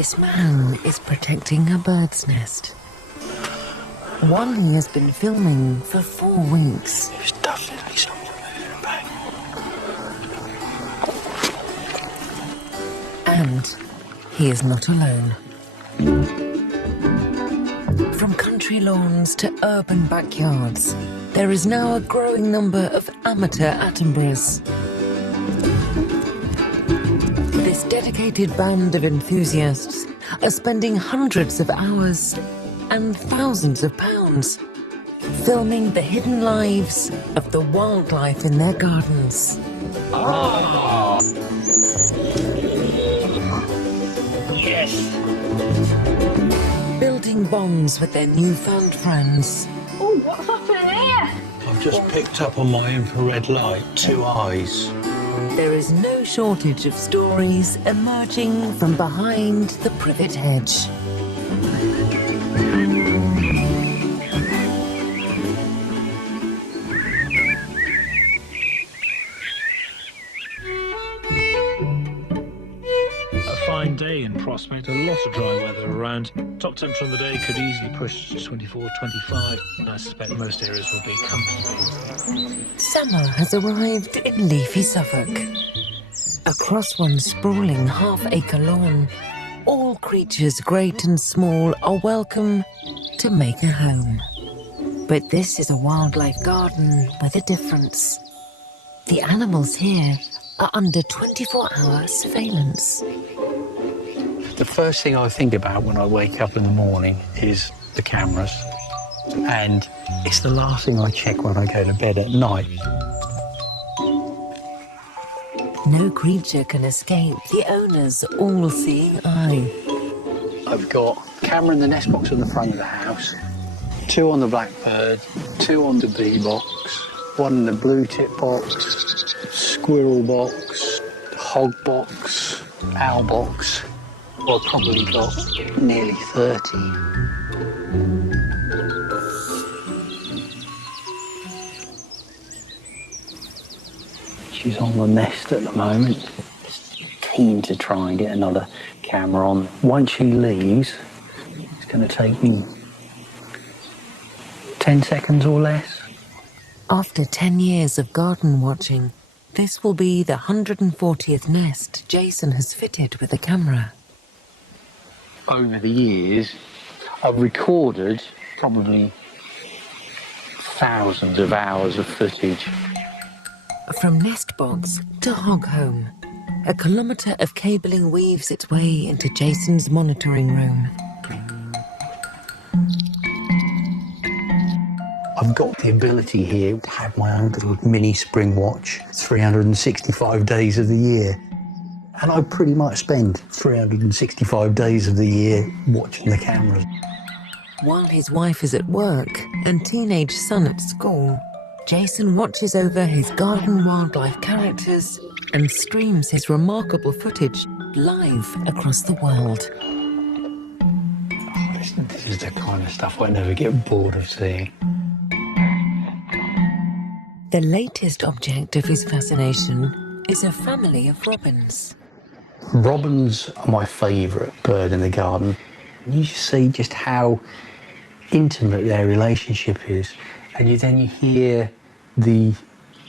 This man is protecting a bird's nest. One he has been filming for 4 weeks. There's definitely something moving back. And he is not alone. From country lawns to urban backyards, there is now a growing number of amateur Attenboroughs. This dedicated band of enthusiasts are spending hundreds of hours and thousands of pounds filming the hidden lives of the wildlife in their gardens. Oh. Yes. Building bonds with their newfound friends. Oh, what's up in here? I've just picked up on my infrared light 2 eyes. There is no shortage of stories emerging from behind the privet hedge. Fine day in prospect, a lot of dry weather around. Top temperature of the day could easily push to 24, 25, and I suspect most areas will be comfortable. Summer has arrived in leafy Suffolk. Across one sprawling half-acre lawn, all creatures great and small are welcome to make a home. But this is a wildlife garden with a difference. The animals here are under 24-hour surveillance. The first thing I think about when I wake up in the morning is the cameras. And it's the last thing I check when I go to bed at night. No creature can escape the owner's all-seeing eye. I've got a camera in the nest box in the front of the house, 2 on the blackbird, 2 on the bee box, 1 in the blue tip box, squirrel box, hog box, owl box. Well, I've probably got nearly 30. She's on the nest at the moment. Keen to try and get another camera on. Once she leaves, it's going to take me 10 seconds or less. After 10 years of garden watching, this will be the 140th nest Jason has fitted with a camera. Over the years, I've recorded probably thousands of hours of footage. From nest box to hog home, a kilometre of cabling weaves its way into Jason's monitoring room. I've got the ability here to have my own little mini spring watch 365 days of the year. And I pretty much spend 365 days of the year watching the cameras. While his wife is at work and teenage son at school, Jason watches over his garden wildlife characters and streams his remarkable footage live across the world. Oh, this is the kind of stuff I never get bored of seeing. The latest object of his fascination is a family of robins. Robins are my favourite bird in the garden. You see just how intimate their relationship is, and you hear the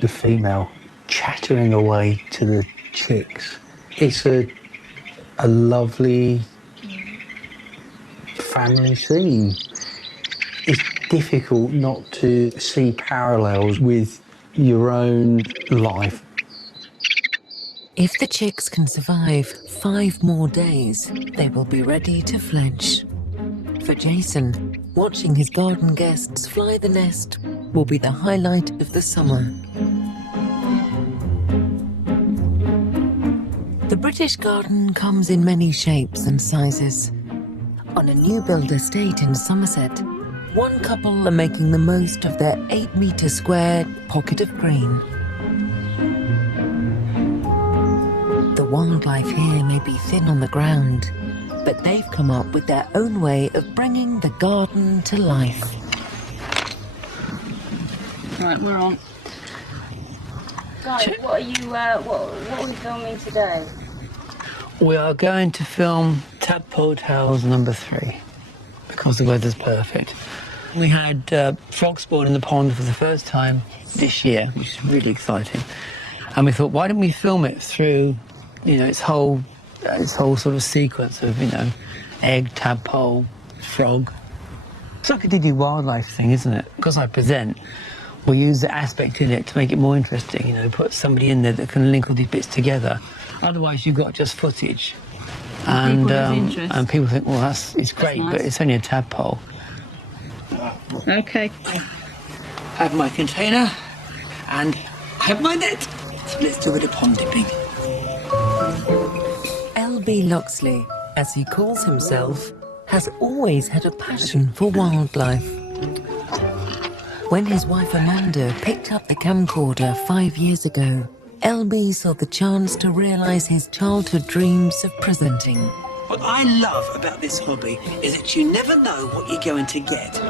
female chattering away to the chicks. It's a lovely family scene. It's difficult not to see parallels with your own life. If the chicks can survive 5 more days, they will be ready to fledge. For Jason, watching his garden guests fly the nest will be the highlight of the summer. The British garden comes in many shapes and sizes. On a new build estate in Somerset, one couple are making the most of their 8-metre square pocket of green. The wildlife here may be thin on the ground, but they've come up with their own way of bringing the garden to life. Right, we're on. Guys, what are we filming today? We are going to film tadpole tails number 3, because the weather's perfect. We had frogs born in the pond for the first time this year, which is really exciting. And we thought, why don't we film it through, its whole sort of sequence of, egg, tadpole, frog. It's like a Didi wildlife thing, isn't it? Because I present, we use the aspect in it to make it more interesting, put somebody in there that can link all these bits together. Otherwise, you've got just footage. And people think, well, it's great, nice. But it's only a tadpole. Okay. I have my container and I have my net. So let's do a bit of pond dipping. L.B. Loxley, as he calls himself, has always had a passion for wildlife. When his wife Amanda picked up the camcorder 5 years ago, L.B. saw the chance to realise his childhood dreams of presenting. What I love about this hobby is that you never know what you're going to get.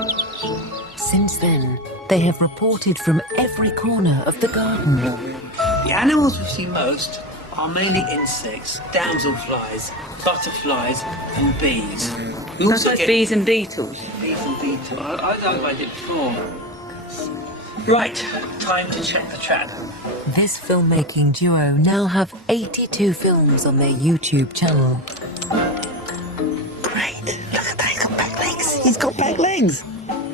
Since then, they have reported from every corner of the garden. The animals we see most are mainly insects, damselflies, butterflies and bees. We also get bees and beetles. Bees and beetles. I don't know what I did before. Right, time to check the trap. This filmmaking duo now have 82 films on their YouTube channel. Great, look at that, he's got back legs. He's got back legs.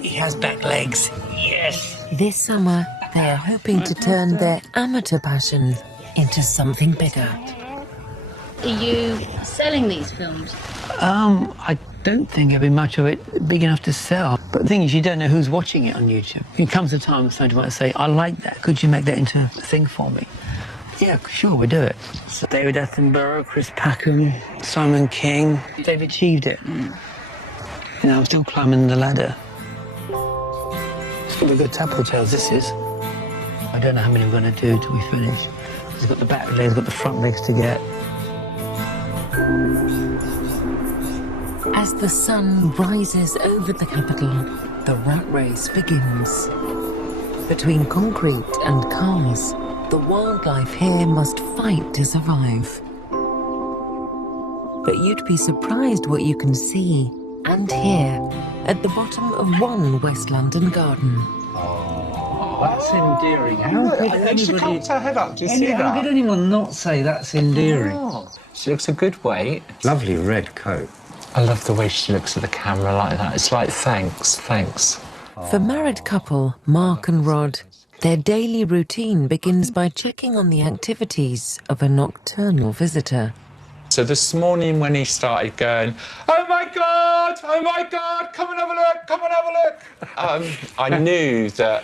He has back legs, yes. This summer, they are hoping to turn their amateur passion into something bigger. Are you selling these films? I don't think there'll be much of it big enough to sell. But the thing is, you don't know who's watching it on YouTube. It comes a time when somebody might say, I like that, could you make that into a thing for me? Yeah, sure, we'll do it. So David Attenborough, Chris Packham, Simon King, they've achieved it. I'm still climbing the ladder. It's got to be good tadpole tails, this is. I don't know how many we're going to do till we finish. He's got the back legs, got the front legs to get. As the sun rises over the capital, the rat race begins. Between concrete and cars, the wildlife here must fight to survive. But you'd be surprised what you can see and hear at the bottom of one West London garden. Oh, that's endearing. How could She cocked her head up, do you see how that? could anyone not say that's endearing? Oh, she looks a good weight. Lovely red coat. I love the way she looks at the camera like that. It's like, thanks. For married couple Mark and Rod, their daily routine begins by checking on the activities of a nocturnal visitor. So this morning when he started going, oh my God, come and have a look. I knew that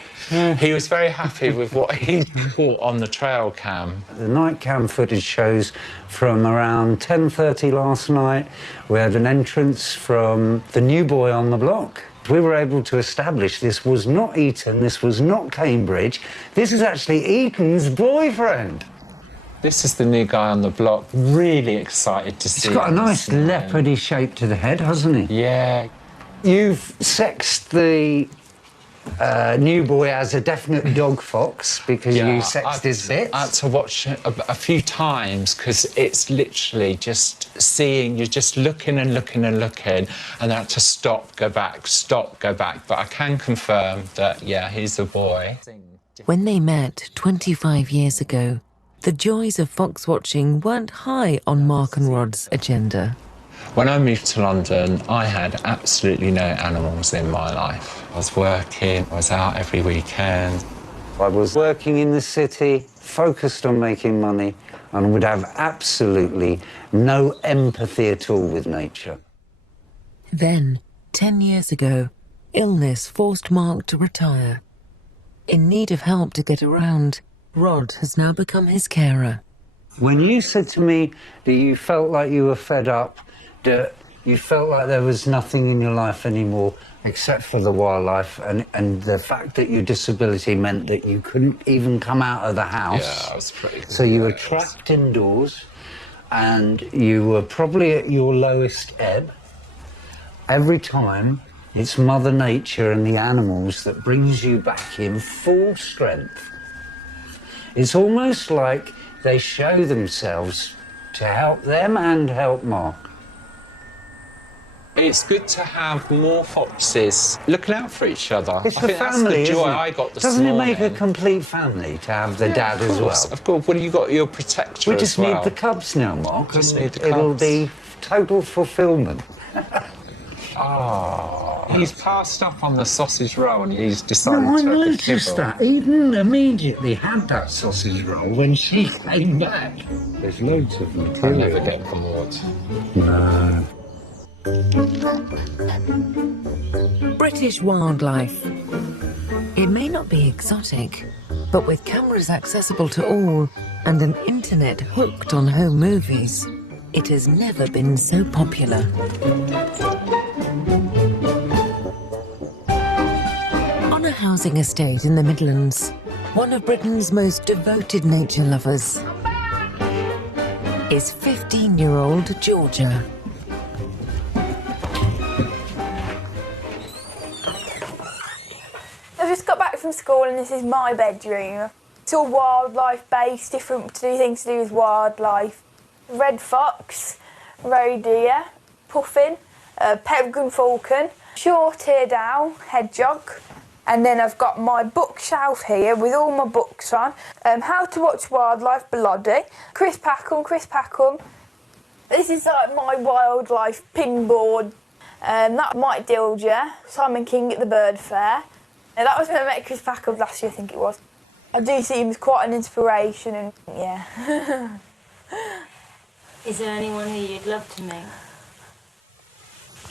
he was very happy with what he caught on the trail cam. The night cam footage shows from around 10:30 last night, we had an entrance from the new boy on the block. We were able to establish this was not Eton, this was not Cambridge, this is actually Eton's boyfriend. This is the new guy on the block, really excited to see him. He's got a nice leopardy shape to the head, hasn't he? Yeah. You've sexed the new boy as a definite dog fox because you sexed his bits. I had to watch it a few times because it's literally just seeing, you're just looking and looking and looking, and I had to stop, go back. But I can confirm that, yeah, he's a boy. When they met 25 years ago, the joys of fox watching weren't high on Mark and Rod's agenda. When I moved to London, I had absolutely no animals in my life. I was working, I was out every weekend. I was working in the city, focused on making money, and would have absolutely no empathy at all with nature. Then, 10 years ago, illness forced Mark to retire. In need of help to get around, Rod has now become his carer. When you said to me that you felt like you were fed up, that you felt like there was nothing in your life anymore except for the wildlife, and the fact that your disability meant that you couldn't even come out of the house. Yeah, I was pretty. So you were trapped indoors, and you were probably at your lowest ebb. Every time, it's Mother Nature and the animals that brings you back in full strength. It's almost like they show themselves to help them and help Mark. It's good to have more foxes looking out for each other. It's I the think family, that's the joy isn't it? I got this Doesn't morning. it make a complete family to have the dad as well? Of course. Well, you got your protector We as just well. need the cubs now, Mark. Just need the It'll cubs. be total fulfilment. Oh, he's passed up on the sausage roll and he's decided No, I to have a noticed kibble. that. Eden immediately had that sausage roll when she came back. There's loads of I'll material. never get bored. No. British wildlife. It may not be exotic, but with cameras accessible to all and an internet hooked on home movies, it has never been so popular. On a housing estate in the Midlands, one of Britain's most devoted nature lovers is 15-year-old Georgia. I've just got back from school and this is my bedroom. It's all wildlife based, different things to do with wildlife. Red fox, roe deer, puffin, peregrine falcon, short-eared owl, hedgehog. And then I've got my bookshelf here with all my books on. How to Watch Wildlife, Bloody, Chris Packham. This is like my wildlife pin board. That Mike Dilger, Simon King at the Bird Fair. Now, that was when I met Chris Packham last year, I think it was. I do see him as quite an inspiration and yeah. Is there anyone who you'd love to meet?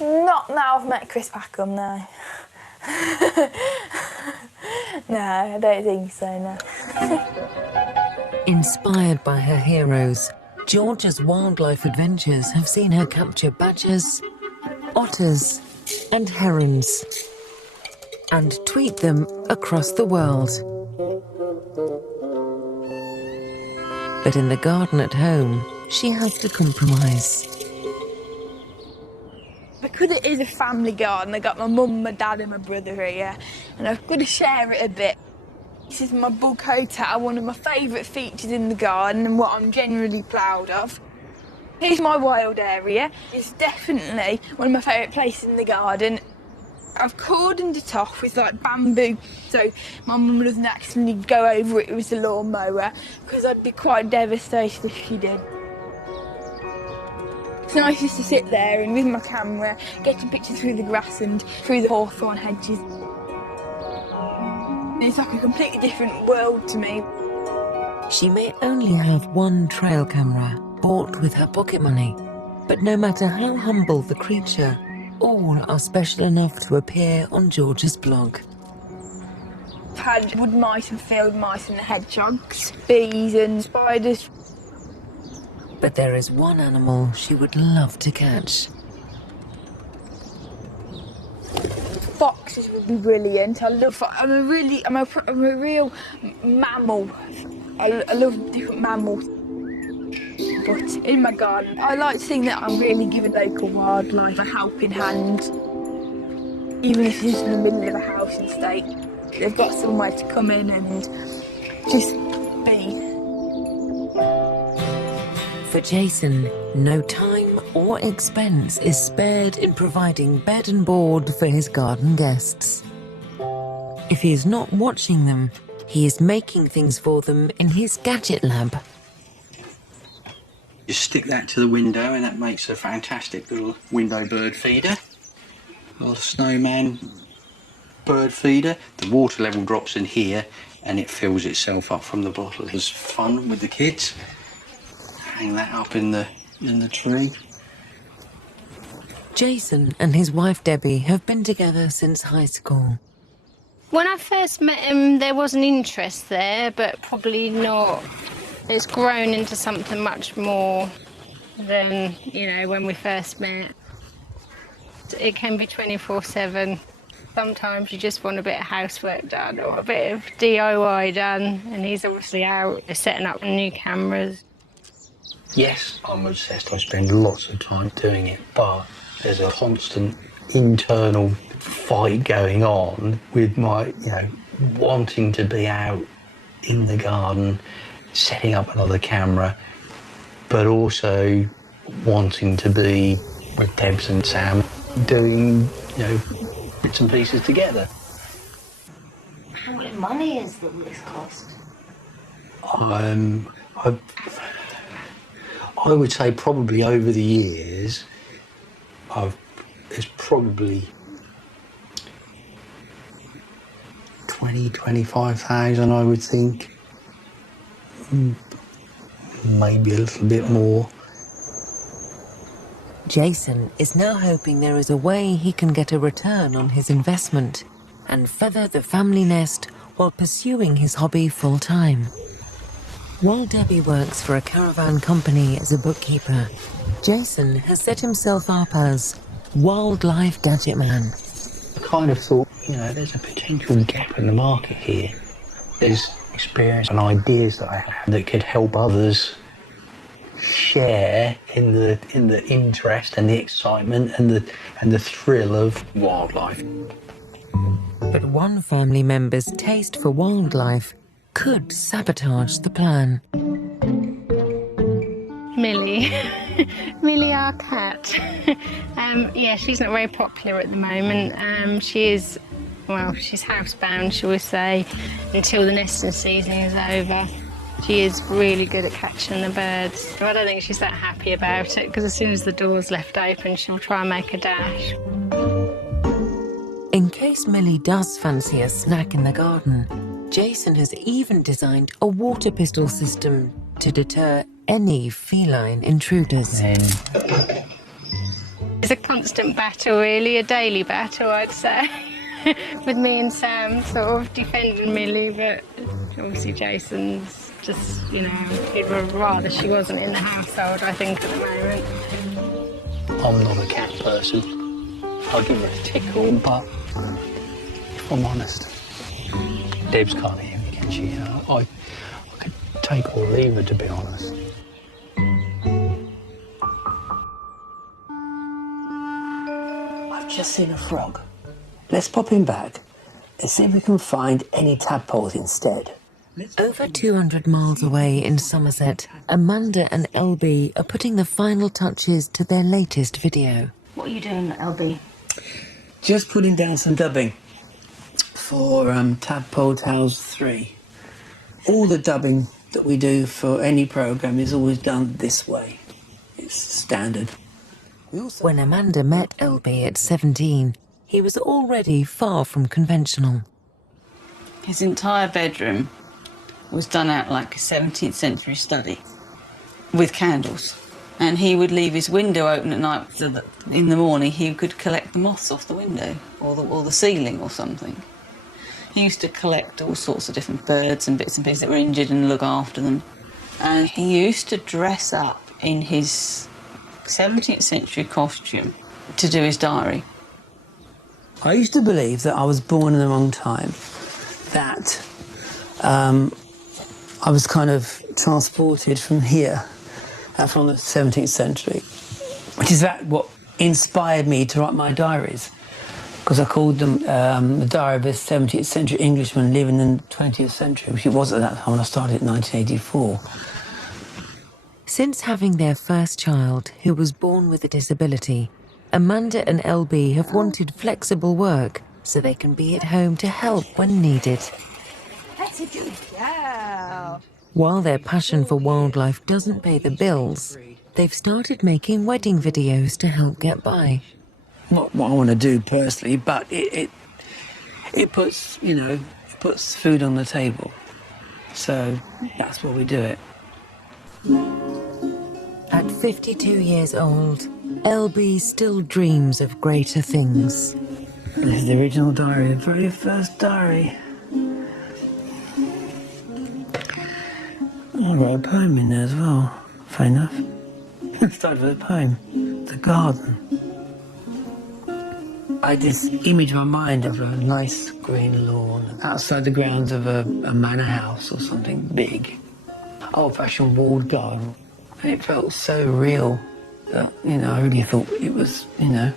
Not now I've met Chris Packham, no. No, I don't think so, no. Inspired by her heroes, Georgia's wildlife adventures have seen her capture badgers, otters, and herons, and tweet them across the world. But in the garden at home, she has to compromise. Because it is a family garden, I got my mum, my dad and my brother here, and I've got to share it a bit. This is my bug hotel, one of my favourite features in the garden and what I'm generally proud of. Here's my wild area. It's definitely one of my favourite places in the garden. I've cordoned it off with like bamboo so my mum doesn't accidentally go over it with the lawnmower because I'd be quite devastated if she did. It's nice just to sit there and with my camera getting pictures through the grass and through the hawthorn hedges. It's like a completely different world to me. She may only have one trail camera bought with her pocket money, but no matter how humble the creature, all are special enough to appear on Georgia's blog. I've had wood mice and field mice and hedgehogs, bees and spiders. But there is one animal she would love to catch. Foxes would be brilliant. I'm a real mammal. I love different mammals. But in my garden, I like to think that I'm really giving local wildlife a helping hand. Even if it's in the middle of a housing estate, they've got somewhere to come in and just be. For Jason, no time or expense is spared in providing bed and board for his garden guests. If he is not watching them, he is making things for them in his gadget lab. You stick that to the window and that makes a fantastic little window bird feeder. Little snowman bird feeder. The water level drops in here and it fills itself up from the bottle. It was fun with the kids. Hang that up in the tree. Jason and his wife Debbie have been together since high school. When I first met him, there was an interest there, but probably not. It's grown into something much more than, when we first met. It can be 24/7. Sometimes you just want a bit of housework done or a bit of DIY done, and he's obviously out setting up new cameras. Yes, I'm obsessed. I spend lots of time doing it, but there's a constant internal fight going on with my, wanting to be out in the garden, setting up another camera, but also wanting to be with Debs and Sam. doing, bits and pieces together. How much money has this cost? I would say probably over the years, it's probably 25,000, I would think. Maybe a little bit more. Jason is now hoping there is a way he can get a return on his investment and feather the family nest while pursuing his hobby full-time. While Debbie works for a caravan company as a bookkeeper, Jason has set himself up as wildlife gadget man. I kind of thought, there's a potential gap in the market here. There's experience and ideas that I have that could help others share in the interest and the excitement and the thrill of wildlife. But one family member's taste for wildlife could sabotage the plan. Millie. Millie, our cat. She's not very popular at the moment. She's housebound, shall we say, until the nesting season is over. She is really good at catching the birds. I don't think she's that happy about it, because as soon as the door's left open, she'll try and make a dash. In case Millie does fancy a snack in the garden, Jason has even designed a water pistol system to deter any feline intruders. It's a constant battle, really, a daily battle, I'd say, with me and Sam sort of defending Millie, but obviously Jason's just, he'd rather she wasn't in the household, I think, at the moment. I'm not a cat person. I'll give her a tickle, but if I'm honest, Debs can't hear me, can she? I could take or leave her, to be honest. I've just seen a frog. Let's pop him back and see if we can find any tadpoles instead. Over 200 miles away in Somerset, Amanda and LB are putting the final touches to their latest video. What are you doing, LB? Just putting down some dubbing for Tadpole Tales 3. All the dubbing that we do for any programme is always done this way. It's standard. When Amanda met LB at 17, he was already far from conventional. His entire bedroom was done out like a 17th century study with candles. And he would leave his window open at night so that in the morning he could collect the moths off the window or the ceiling or something. He used to collect all sorts of different birds and bits and pieces that were injured and look after them. And he used to dress up in his 17th century costume to do his diary. I used to believe that I was born in the wrong time, that I was kind of transported from here, from the 17th century, which is what inspired me to write my diaries, because I called them the Diary of a 17th century Englishman living in the 20th century, which it was at that time when I started in 1984. Since having their first child, who was born with a disability, Amanda and LB have wanted flexible work so they can be at home to help when needed. That's a good girl. While their passion for wildlife doesn't pay the bills, they've started making wedding videos to help get by. Not what I want to do personally, but it puts, it puts food on the table. So that's why we do it. At 52 years old, LB still dreams of greater things. This is the original diary, the very first diary. I wrote a poem in there as well, fair enough. I started with a poem, The Garden. I had this image in my mind of a nice green lawn outside the grounds of a manor house or something big. Old-fashioned walled garden. And it felt so real that, I really thought it was, it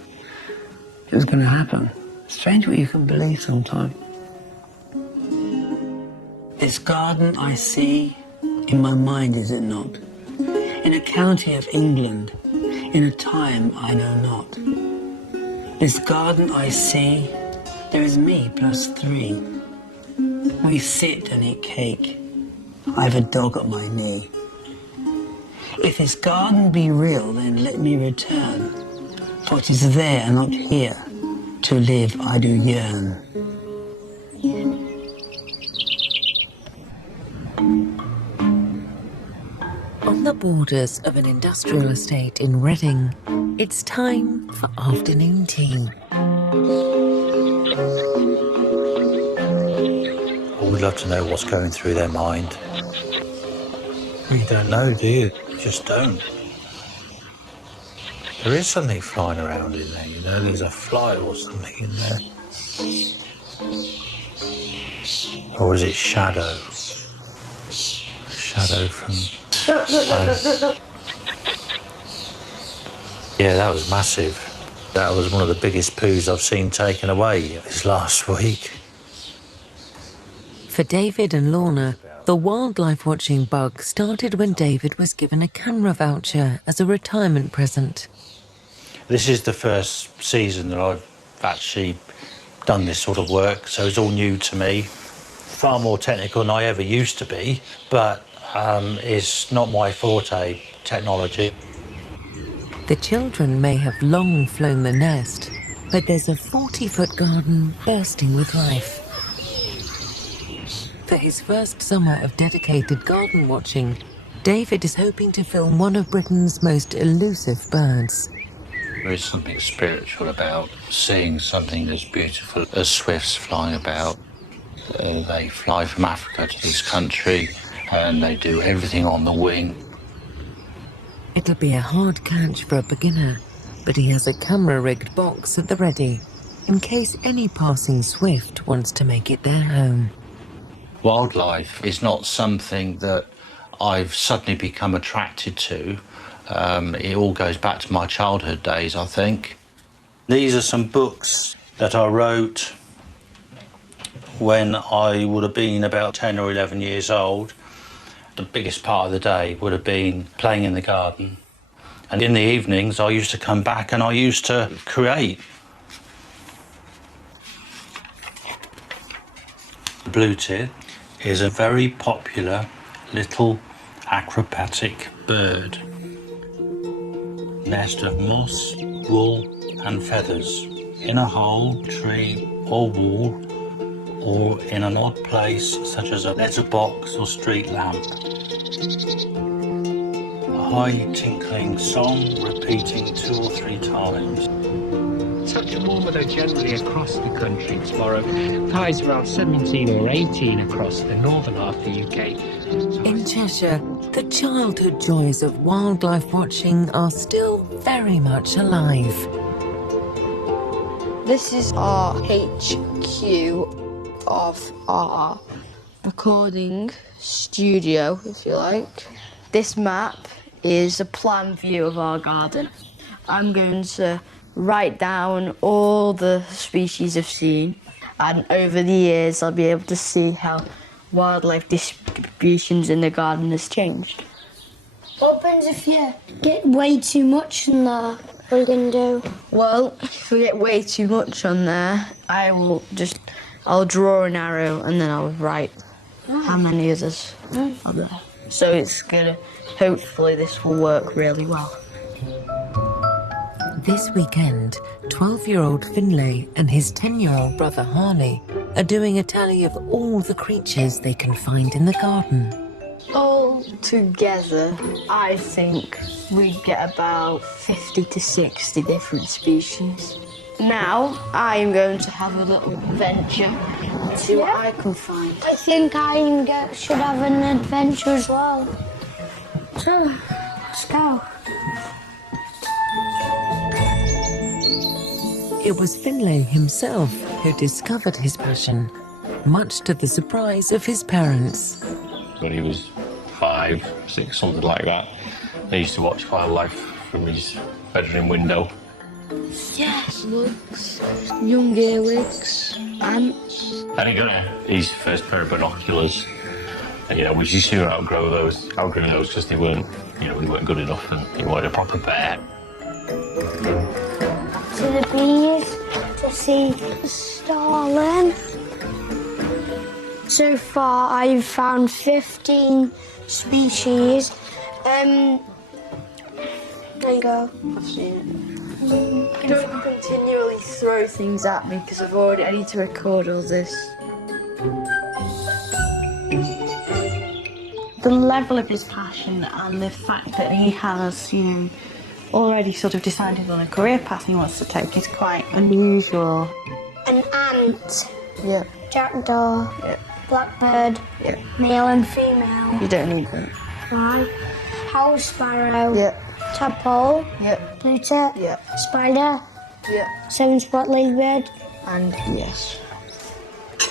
was going to happen. Strange what you can believe sometimes. This garden I see in my mind, is it not? In a county of England, in a time I know not. This garden I see, there is me plus 3. We sit and eat cake. I've a dog at my knee. If this garden be real, then let me return. For it is there, not here. To live I do yearn. On the borders of an industrial estate in Reading, it's time for afternoon tea. I would love to know what's going through their mind. You don't know, do you? You just don't. There is something flying around in there, you know, there's a fly or something in there. Or is it shadow? Shadow from... Yeah, that was massive. That was one of the biggest poos I've seen taken away this last week. For David and Lorna, the wildlife watching bug started when David was given a camera voucher as a retirement present. This is the first season that I've actually done this sort of work, so it's all new to me. Far more technical than I ever used to be, but it's not my forte, technology. The children may have long flown the nest, but there's a 40-foot garden bursting with life. For his first summer of dedicated garden watching, David is hoping to film one of Britain's most elusive birds. There is something spiritual about seeing something as beautiful as swifts flying about. They fly from Africa to this country and they do everything on the wing. It'll be a hard catch for a beginner, but he has a camera-rigged box at the ready, in case any passing swift wants to make it their home. Wildlife is not something that I've suddenly become attracted to. It all goes back to my childhood days, I think. These are some books that I wrote when I would have been about 10 or 11 years old. The biggest part of the day would have been playing in the garden. And in the evenings, I used to come back and I used to create. The blue tit is a very popular little acrobatic bird. Nest of moss, wool and feathers in a hole, tree or wall, or in an odd place such as a letterbox or street lamp. A high tinkling song repeating 2 or 3 times. Such a warmer though generally across the country tomorrow. Highs around 17 or 18 across the northern half of the UK. In Cheshire, the childhood joys of wildlife watching are still very much alive. This is our HQ of our recording studio, if you like. This map is a plan view of our garden. I'm going to write down all the species I've seen, and over the years I'll be able to see how wildlife distributions in the garden has changed. What happens if you get way too much in there? What are you going to do? Well, if we get way too much on there, I'll draw an arrow and then I'll write how many others are there. So it's gonna, hopefully this will work really well. This weekend, 12-year-old Finlay and his 10-year-old brother Harley are doing a tally of all the creatures they can find in the garden. All together, I think we get about 50 to 60 different species. Now, I'm going to have a little adventure and see what I can find. I think I should have an adventure as well. So, let's go. It was Finlay himself who discovered his passion, much to the surprise of his parents. When he was 5, 6, something like that, he used to watch wildlife from his bedroom window. Yes, slugs, young earwigs, ants. And he got his first pair of binoculars, and, which he soon outgrew those because they weren't good enough, and he wanted a proper pair. To the bees. sea starling. So far, I've found 15 species. There you go. I've seen it. Don't continually throw things at me because I need to record all this. The level of his passion and the fact that he has, already sort of decided on a career path he wants to take is quite unusual. An ant. Yeah. Jackdaw. Yeah. Blackbird. Yeah. Male and female. You don't need that. Fly. House sparrow. Yeah. Tadpole. Yeah. Pluto. Yeah. Spider. Yeah. 7-spot ladybird. And yes.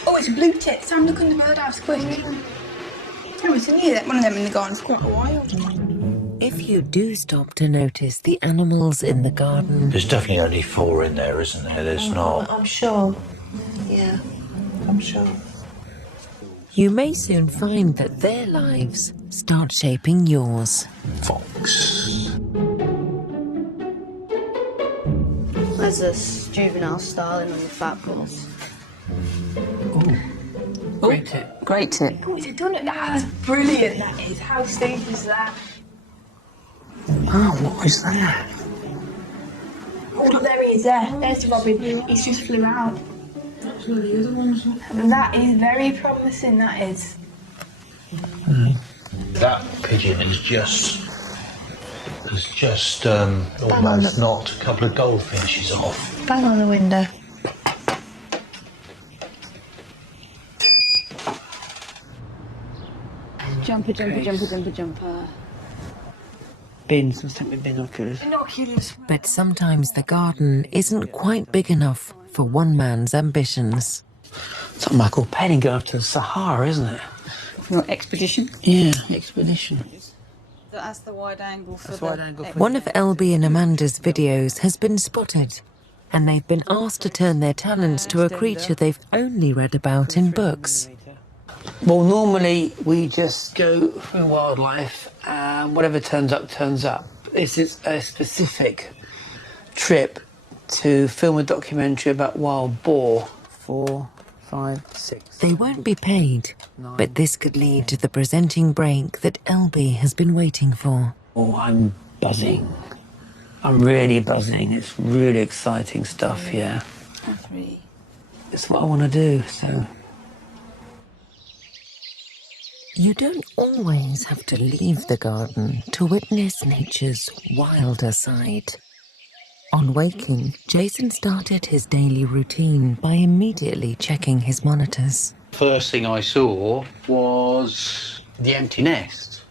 Oh, it's a blue tit. Sam, look in the birdhouse, quick. I haven't seen one of them in the garden for quite a while. If you do stop to notice the animals in the garden... There's definitely only 4 in there, isn't there? There's not. I'm sure. Yeah, I'm sure. You may soon find that their lives start shaping yours. Fox. There's a juvenile starling on the fat balls. Great tit. Great tit. Oh, it's a donut. That's brilliant, that is. How staged is that? Oh, what is that? Oh, look, there he is there. There's the robin. He's just flew out. That's one of the other ones. That is very promising, that is. That pigeon has just almost knocked a couple of goldfinches off. Bang on the window. Jumper, jumper, jumper, jumper, jumper. Bins, must take me binoculars. Binoculars. But sometimes the garden isn't quite big enough for one man's ambitions. Something I call painting going up to the Sahara, isn't it? Your expedition? Yeah, expedition. That's the wide angle for One of LB and Amanda's videos has been spotted, and they've been asked to turn their talents to a creature they've only read about in books. Well, normally we just go through wildlife and whatever turns up, turns up. This is a specific trip to film a documentary about wild boar. 4, 5, 6. They won't be paid, but this could lead to the presenting break that LB has been waiting for. Oh, I'm buzzing. I'm really buzzing. It's really exciting stuff, yeah. It's what I want to do, so... You don't always have to leave the garden to witness nature's wilder side. On waking, Jason started his daily routine by immediately checking his monitors. First thing I saw was the empty nest.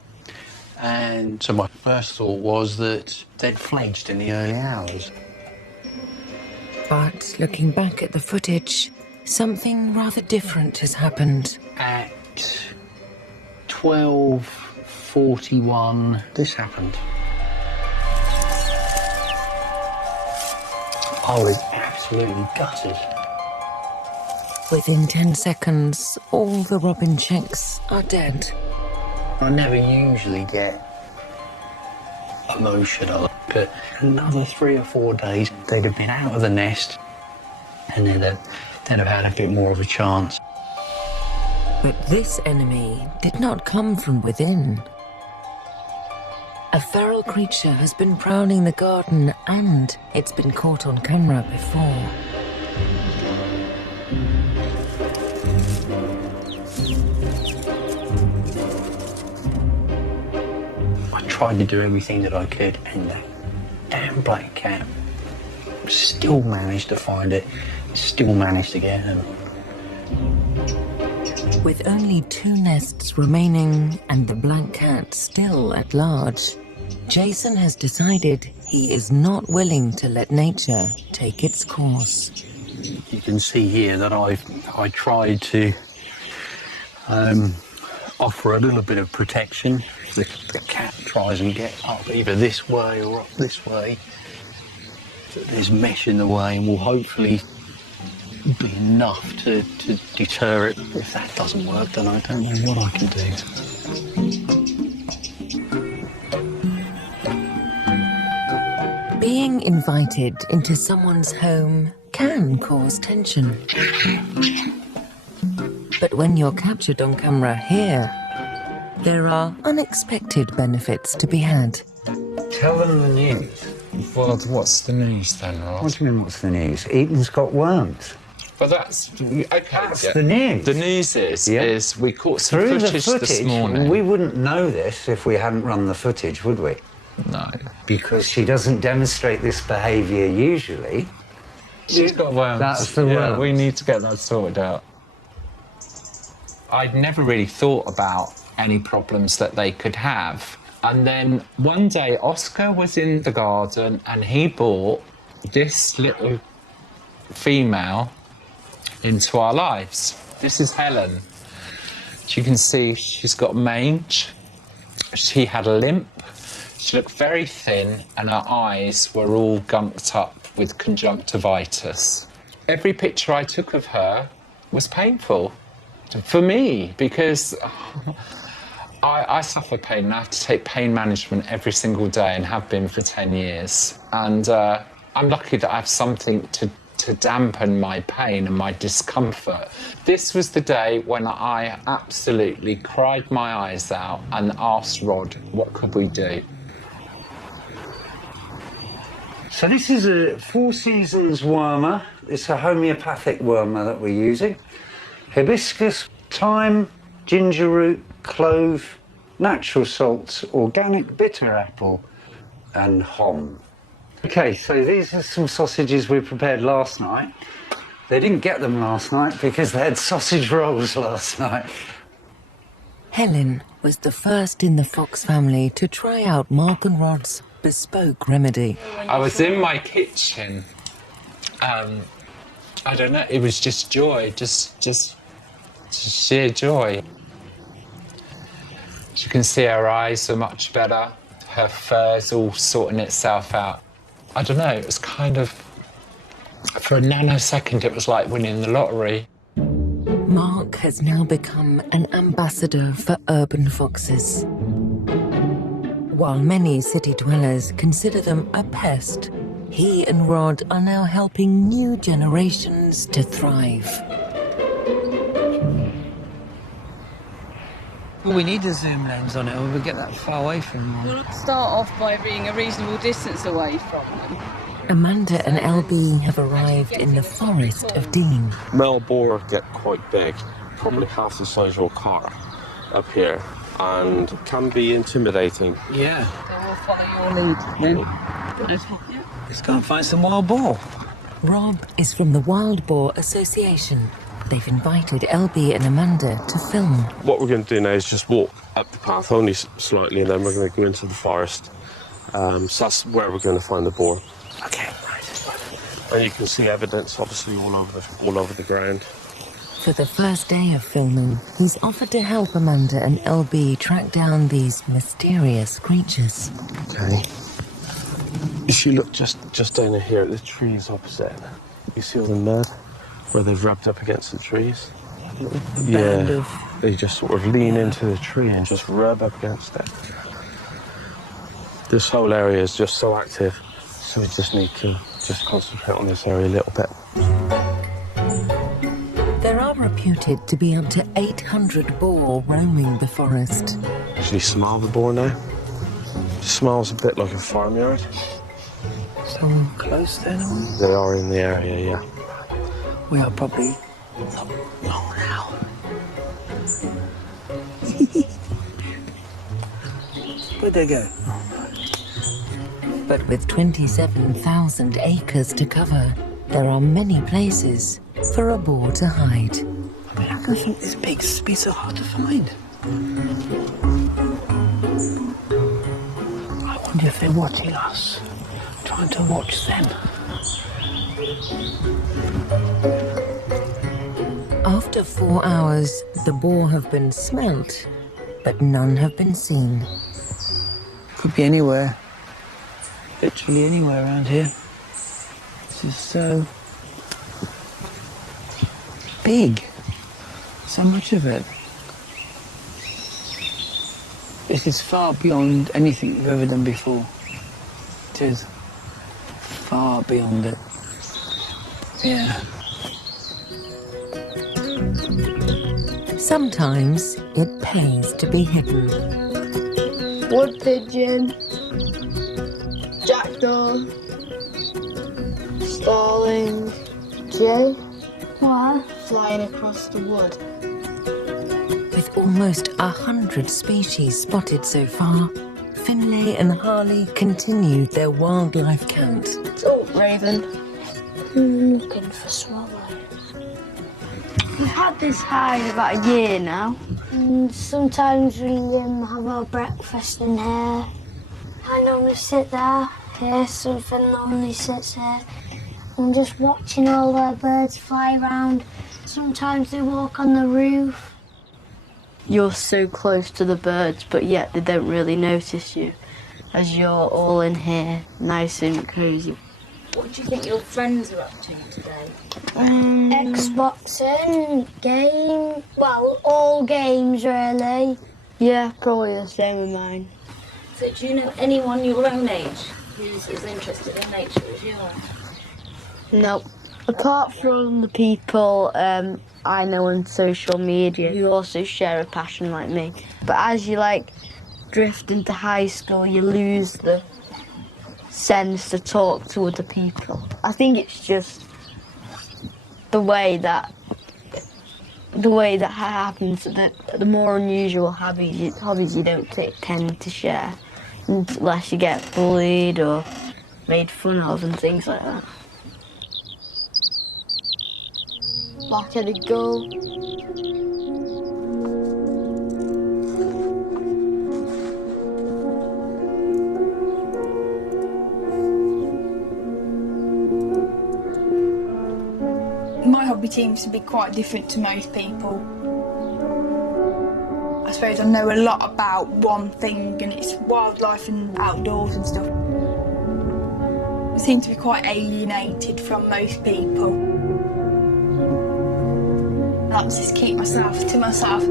And so my first thought was that they'd fledged in the early hours. But looking back at the footage, something rather different has happened. At 12:41, this happened. I was absolutely gutted. Within 10 seconds, all the robin chicks are dead. I never usually get emotional, but another 3 or 4 days, they'd have been out of the nest and they'd have had a bit more of a chance. But this enemy did not come from within. A feral creature has been prowling the garden, and it's been caught on camera before. I tried to do everything that I could, and that damn black cat still managed to find it, still managed to get him. With only 2 nests remaining and the black cat still at large, Jason has decided he is not willing to let nature take its course. You can see here that I tried to offer a little bit of protection. The cat tries and get up either this way or up this way. There's mesh in the way and will hopefully be enough to deter it. If that doesn't work, then I don't know what I can do. Being invited into someone's home can cause tension. But when you're captured on camera here, there are unexpected benefits to be had. Tell them the news. Well, what's the news then, Ross? What do you mean, what's the news? Eton's got worms. Well, that's okay. That's the news. The news is we caught some Through footage, the footage this morning. We wouldn't know this if we hadn't run the footage, would we? No. Because she doesn't demonstrate this behaviour usually. She's got worms. That's the worms. We need to get that sorted out. I'd never really thought about any problems that they could have. And then one day, Oscar was in the garden and he brought this little female into our lives. This is Helen. As you can see, she's got mange. She had a limp. She looked very thin and her eyes were all gunked up with conjunctivitis. Every picture I took of her was painful for me because I suffer pain and I have to take pain management every single day and have been for 10 years. And I'm lucky that I have something to dampen my pain and my discomfort. This was the day when I absolutely cried my eyes out and asked Rod, what could we do? So this is a Four Seasons wormer. It's a homeopathic wormer that we're using. Hibiscus, thyme, ginger root, clove, natural salts, organic bitter apple, and hom. Okay, so these are some sausages we prepared last night. They didn't get them last night because they had sausage rolls last night. Helen was the first in the Fox family to try out Mark and Rod's bespoke remedy. I was in my kitchen. I don't know, it was just joy, just sheer joy. As you can see, her eyes are much better. Her fur's all sorting itself out. I don't know, it was kind of, for a nanosecond, it was like winning the lottery. Mark has now become an ambassador for urban foxes. While many city dwellers consider them a pest, he and Rod are now helping new generations to thrive. Well, we need a zoom lens on it, or we'll get that far away from them. We'll start off by being a reasonable distance away from them. Amanda and LB have arrived in the forest of Dean. Male boar get quite big, probably half the size of your car up here, and can be intimidating. Yeah. So we'll follow your lead then. Let's go and find some wild boar. Rob is from the Wild Boar Association. They've invited LB and Amanda to film. What we're going to do now is just walk up the path only slightly, and then we're going to go into the forest. So that's where we're going to find the boar. Okay, right. And you can see evidence, obviously, all over the ground. For the first day of filming, he's offered to help Amanda and LB track down these mysterious creatures. Okay. If you look just down here at the trees opposite, you see all the mud where they've rubbed up against the trees? Yeah. They just sort of lean into the tree and just rub up against it. This whole area is just so active, so we just need to just concentrate on this area a little bit. There are reputed to be up to 800 boar roaming the forest. Actually smell the boar now. It smells a bit like a farmyard. So close then, are we? They are in the area, yeah. We are probably not long now. Where'd they go? But with 27,000 acres to cover, there are many places for a boar to hide. I mean, how can these pigs be so hard to find? I wonder if they're watching us, trying to watch them. After 4 hours, the boar have been smelt, but none have been seen. Could be anywhere. Literally anywhere around here. This is so big. So much of it. This is far beyond anything we've ever done before. It is far beyond it. Yeah. Sometimes it pays to be hidden. Wood pigeon, jackdaw, starling, jay. What? Flying across the wood. With almost 100 species spotted so far, Finlay and Harley continued their wildlife count. Oh, raven. Looking for swallow. We've had this hide about a year now. And sometimes we have our breakfast in here. I normally sit there. Here, something normally sits here. I'm just watching all the birds fly around. Sometimes they walk on the roof. You're so close to the birds, but yet they don't really notice you, as you're all in here, nice and cosy. What do you think your friends are up to today? Xboxing, game, well, all games really. Yeah, probably the same with mine. So do you know anyone your own age who's as interested in nature as you are? Nope. Apart from the people I know on social media who also share a passion like me. But as you drift into high school, you lose the sense to talk to other people. I think it's just the way that happens, that the more unusual hobbies you don't tend to share unless you get bullied or made fun of and things like that. Black-headed gull. My hobby seems to be quite different to most people. I suppose I know a lot about one thing, and it's wildlife and outdoors and stuff. I seem to be quite alienated from most people. I like to just keep myself to myself.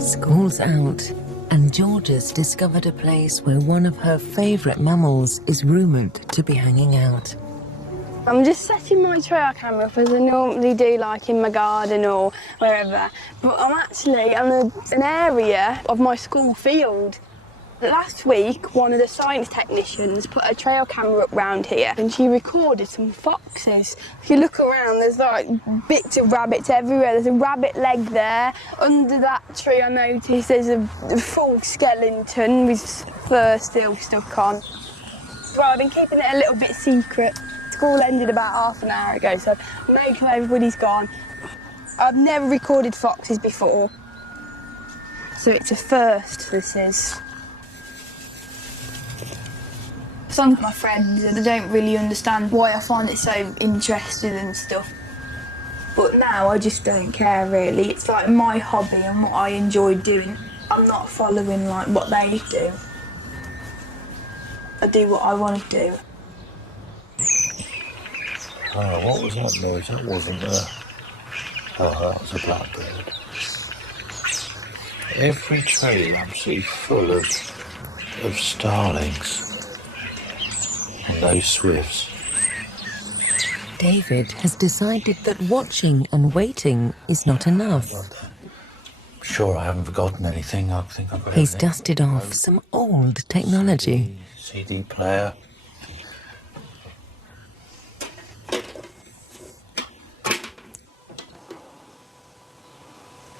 School's out, and Georgia's discovered a place where one of her favourite mammals is rumoured to be hanging out. I'm just setting my trail camera up as I normally do, like in my garden or wherever. But I'm actually on an area of my school field. Last week, one of the science technicians put a trail camera up round here and she recorded some foxes. If you look around, there's bits of rabbits everywhere. There's a rabbit leg there. Under that tree, I noticed there's a full skeleton with fur still stuck on. Well, I've been keeping it a little bit secret. School ended about half an hour ago, so I've made sure everybody's gone. I've never recorded foxes before, so it's a first, this is. Some of my friends, they don't really understand why I find it so interesting and stuff. But now I just don't care really. It's like my hobby and what I enjoy doing. I'm not following what they do. I do what I want to do. Oh, what was that noise? That wasn't oh, that was a blackbird. Every tree is absolutely full of starlings. And those swifts. David has decided that watching and waiting is not enough. Sure, I haven't forgotten anything. I think I've got He's everything. dusted off some old technology. CD player.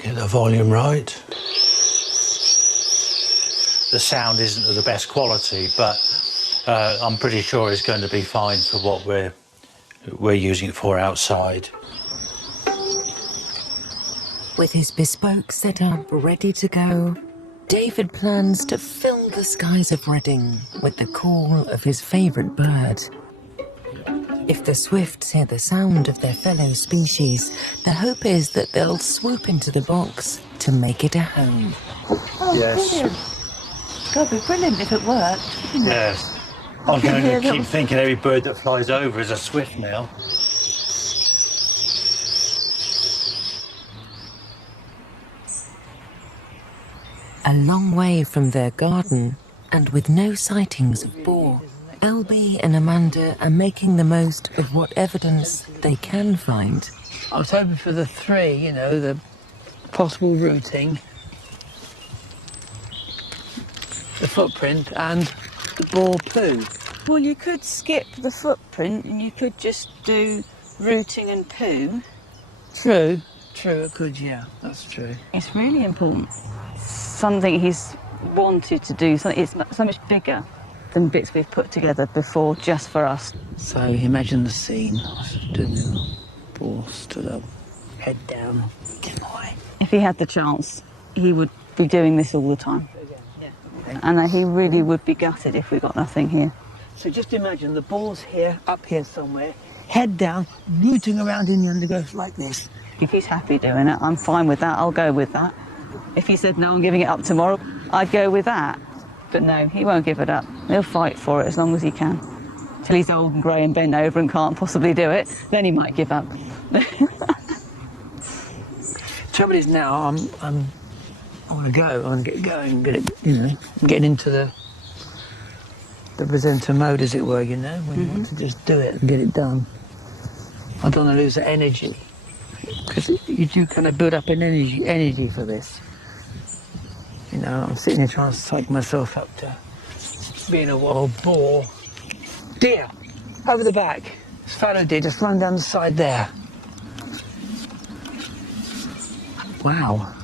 Get the volume right. The sound isn't of the best quality, but I'm pretty sure it's going to be fine for what we're using it for outside. With his bespoke setup ready to go, David plans to fill the skies of Reading with the call of his favourite bird. If the swifts hear the sound of their fellow species, the hope is that they'll swoop into the box to make it a home. Oh, Yes. brilliant. That'd be brilliant if it worked. Yes. I'm going to keep thinking every bird that flies over is a swift now. A long way from their garden, and with no sightings of boar, Elby and Amanda are making the most of what evidence they can find. I was hoping for the three, you know, the possible routing, the footprint, and the boar poo. Well, you could skip the footprint and you could just do rooting and poo. True, I could, yeah, that's true. It's really important. Something he's wanted to do, so it's so much bigger than bits we've put together before just for us. So imagine the scene. Boar stood up, head down, get away. If he had the chance, he would be doing this all the time. And he really would be gutted if we got nothing here. So just imagine the boar's here, up here somewhere, head down, rooting around in the undergrowth like this. If he's happy doing it, I'm fine with that, I'll go with that. If he said, no, I'm giving it up tomorrow, I'd go with that. But no, he won't give it up. He'll fight for it as long as he can. Till he's old and grey and bent over and can't possibly do it, then he might give up. Trouble is now, I want to go, I want to get going, get it, you know, get into the presenter mode, as it were, you know, when you want to just do it and get it done. I don't want to lose the energy, because you do kind of build up an energy for this. You know, I'm sitting here trying to psych myself up to being a wild boar. Deer, over the back. It's fallow deer, just run down the side there. Wow.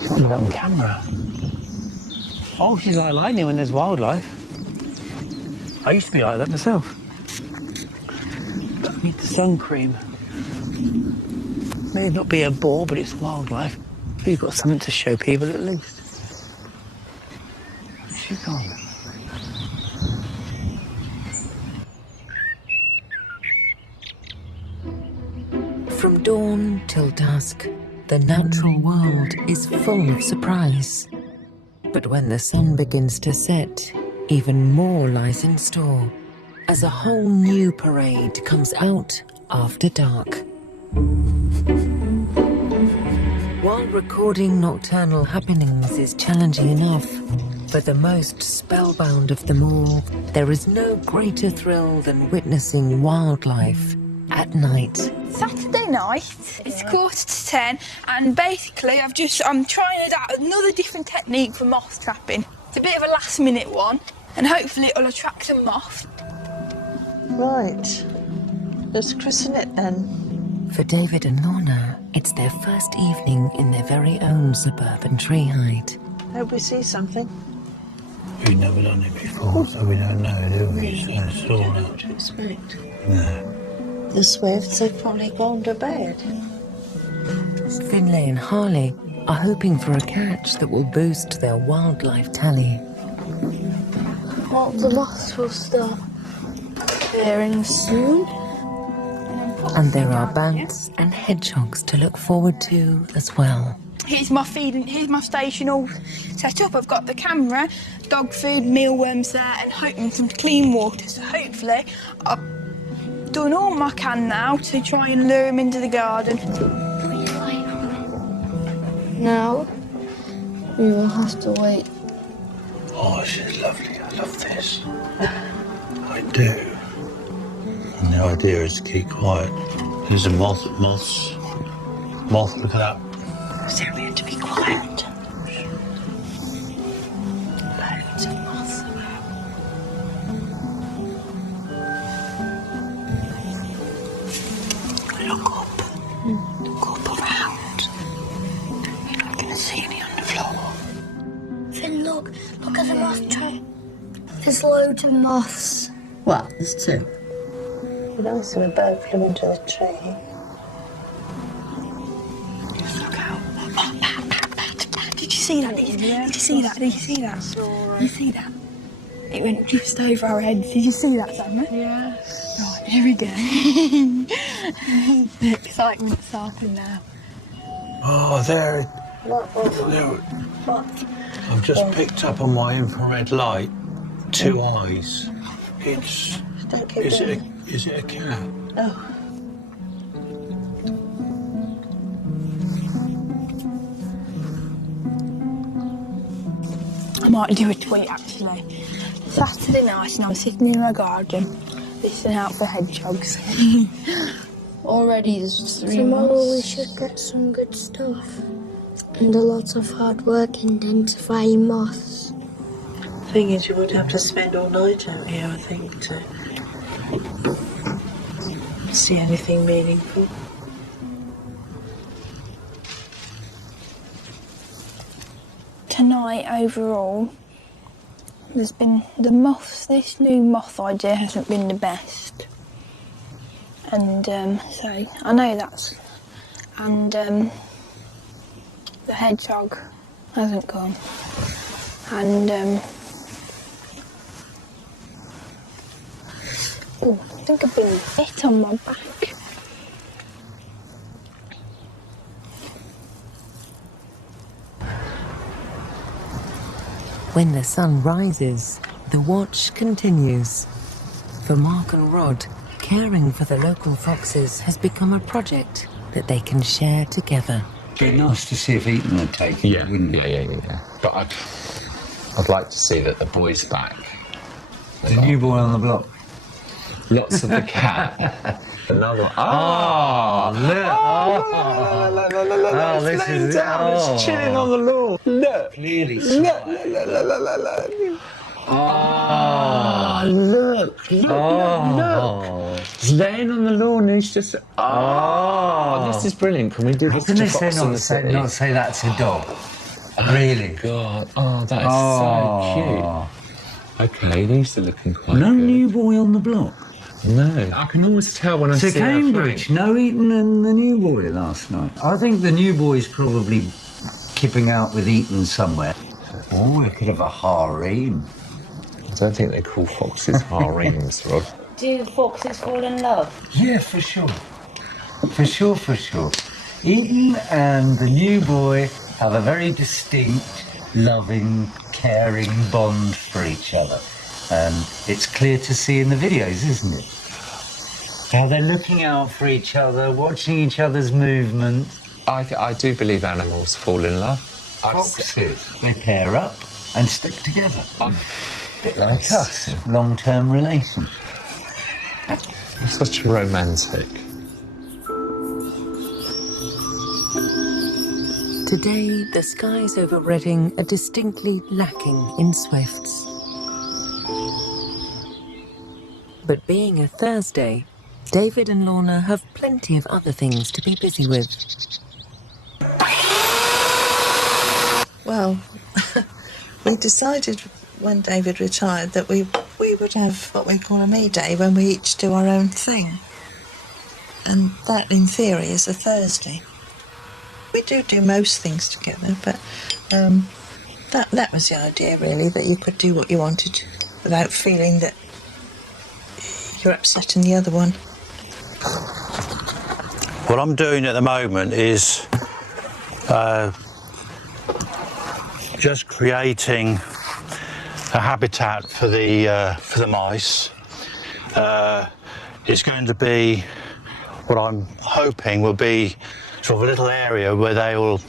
She's got that on camera. Oh, she's like lightning when there's wildlife. I used to be like that myself. But I need the sun cream. May not be a boar, but it's wildlife. You've got something to show people at least. Where's she gone? From dawn till dusk, the natural world is full of surprise. But when the sun begins to set, even more lies in store, as a whole new parade comes out after dark. While recording nocturnal happenings is challenging enough, but the most spellbound of them all, there is no greater thrill than witnessing wildlife at night. Saturday night, it's 9:45, and basically I'm trying out another different technique for moth trapping. It's a bit of a last minute one, and hopefully it'll attract some moth. Right, let's christen it then. For David and Lorna, it's their first evening in their very own suburban tree hide. Hope we see something. We've never done it before, so we don't know, do we? We don't know what to expect. No. The Swifts have probably gone to bed. Finlay and Harley are hoping for a catch that will boost their wildlife tally. Well, the moths will start appearing soon. And there are bats and hedgehogs to look forward to as well. Here's my station all set up. I've got the camera, dog food, mealworms there, and hoping some clean water. So hopefully I've done all I can now to try and lure him into the garden. Now, we will have to wait. Oh, this is lovely. I love this. I do. And the idea is to keep quiet. There's a moth, look at that. So we have to be quiet. Loads of moths about. Look up around. You're not going to see any on the floor. Finn, look at the moth trap. There's loads of moths. Well, there's two. You know, some a bird flew into the tree. Just look out. Oh, bat. Did you see that? Did you see that? Did you see that? Did you see that? It went just over our heads. Did you see that, Summer? Yeah. Right, here we go. The excitement's starting now. Oh, there. What? I've just picked up on my infrared light 2 eyes. Is it a cat? Oh. might do a tweet actually. Saturday night and I'm sitting in my garden listening out for hedgehogs. Already there's 3 Tomorrow we months. should get some good stuff. And a lot of hard work identifying moths. Thing is, you would have to spend all night out here, I think, to see anything meaningful. Tonight overall, there's been the moths. This new moth idea hasn't been the best, and so I know that's. And the hedgehog hasn't come, and oh, I think I've been bit on my back. When the sun rises, the watch continues. For Mark and Rod, caring for the local foxes has become a project that they can share together. It'd be nice to see if Ethan had taken it, wouldn't it? Yeah. But I'd like to see that the boy's back. The new boy on the block. Lots of the cat. Another one. Look. It's laying down. It's chilling on the lawn. Look. Clearly. Look. Look. It's laying on the lawn and he's just... this is brilliant. Can we do this How can to they Fox on the City? not say that's a dog? Really? God. Oh, that is so cute. Okay, these are looking quite No good. new boy on the block. No, I can always tell when I see To Cambridge, no Eton and the new boy last night. I think the new boy's probably kipping out with Eton somewhere. Oh, we could have a harem. I don't think they call foxes harems, Rod. Do foxes fall in love? Yeah, for sure. For sure. Eton and the new boy have a very distinct, loving, caring bond for each other. And it's clear to see in the videos, isn't it? How they're looking out for each other, watching each other's movement. I do believe animals fall in love. Foxes, they pair up and stick together. A bit like us, long-term relation. Such romantic. Today, the skies over Reading are distinctly lacking in swifts. But being a Thursday, David and Lorna have plenty of other things to be busy with. Well, we decided when David retired that we would have what we call a me day when we each do our own thing. And that, in theory, is a Thursday. We do most things together, but that was the idea, really, that you could do what you wanted without feeling that you're upsetting the other one. What I'm doing at the moment is just creating a habitat for the mice. It's going to be what I'm hoping will be sort of a little area where they will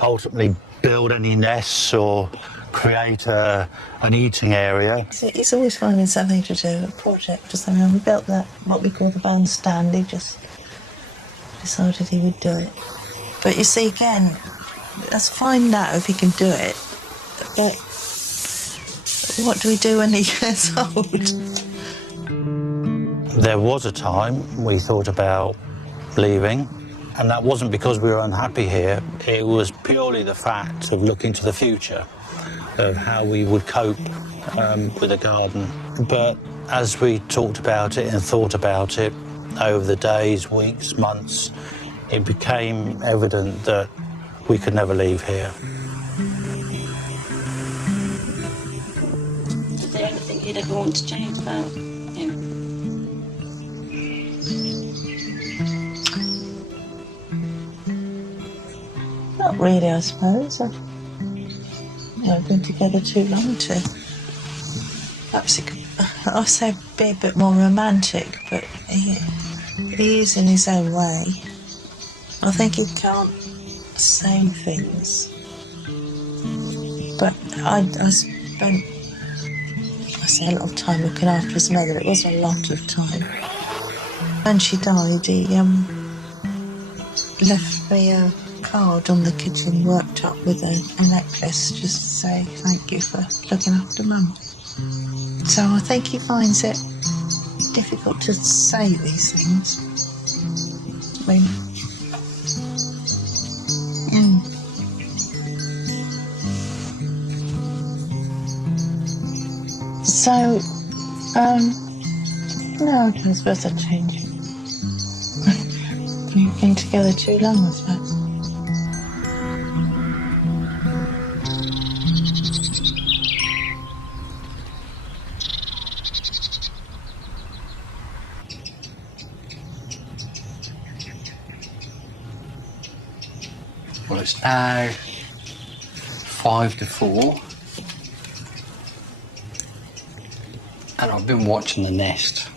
ultimately build any nests or create an eating area. He's always finding something to do, a project or something. And we built that, what we call the bandstand. He just decided he would do it. But you see, again, that's fine now if he can do it. But what do we do when he gets old? There was a time we thought about leaving, and that wasn't because we were unhappy here. It was purely the fact of looking to the future, of how we would cope with the garden. But as we talked about it and thought about it over the days, weeks, months, it became evident that we could never leave here. Is there anything you'd ever want to change about him? Not really, I suppose. I've been together too long to. Perhaps he could, I say be a bit more romantic, but he is in his own way. I think he can't say things. But I spent, I say, a lot of time looking after his mother. It was a lot of time. When she died, he left me a card on the kitchen worktop with a necklace just to say thank you for looking after Mum. So I think he finds it difficult to say these things. I mean, So, no, I suppose I'd change it. We've been together too long, I suppose. Well, it's now 5 to 4. And I've been watching the nest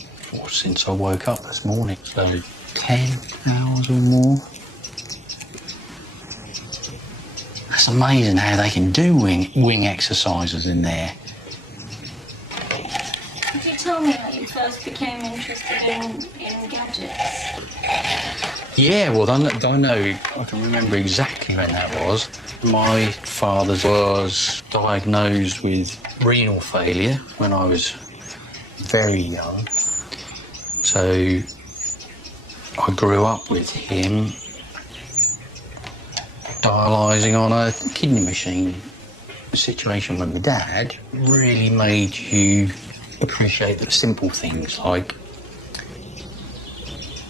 since I woke up this morning, so 10 hours or more. It's amazing how they can do wing exercises in there. Could you tell me how you first became interested in gadgets? Yeah, well, I know, I can remember exactly when that was. My father was diagnosed with renal failure when I was very young. So I grew up with him dialysing on a kidney machine. The situation with my dad really made you appreciate the simple things like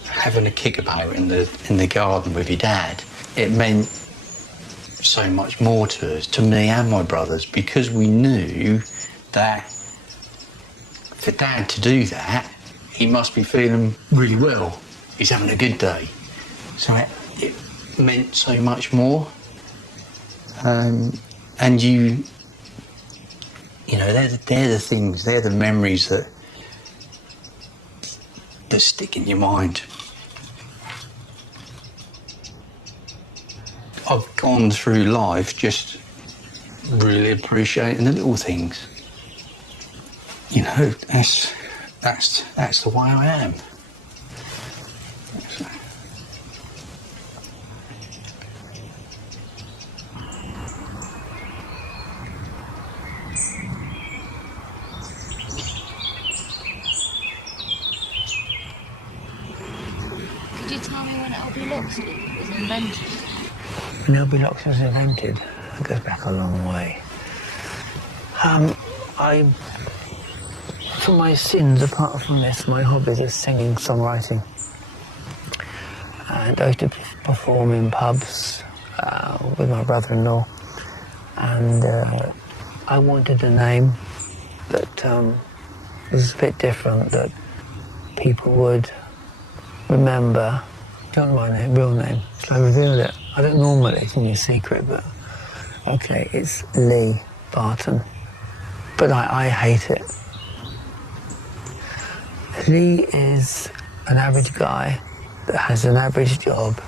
having a kickabout in the garden with your dad. It meant so much more to us, to me and my brothers, because we knew that for Dad to do that, he must be feeling really well. He's having a good day. So it meant so much more. And you know, they're the things, they're the memories that stick in your mind. I've gone through life just really appreciating the little things. You know, that's the way I am. Could you tell me when Loxley was invented? When Loxley was invented, it goes back a long way. For my sins, apart from this, my hobbies are singing, songwriting. And I used to perform in pubs with my brother-in-law. And I wanted a name that was a bit different, that people would remember. Don't mind my real name, so I revealed it. I don't normally, it's in a secret, but okay, it's Lee Barton. But I hate it. Lee is an average guy that has an average job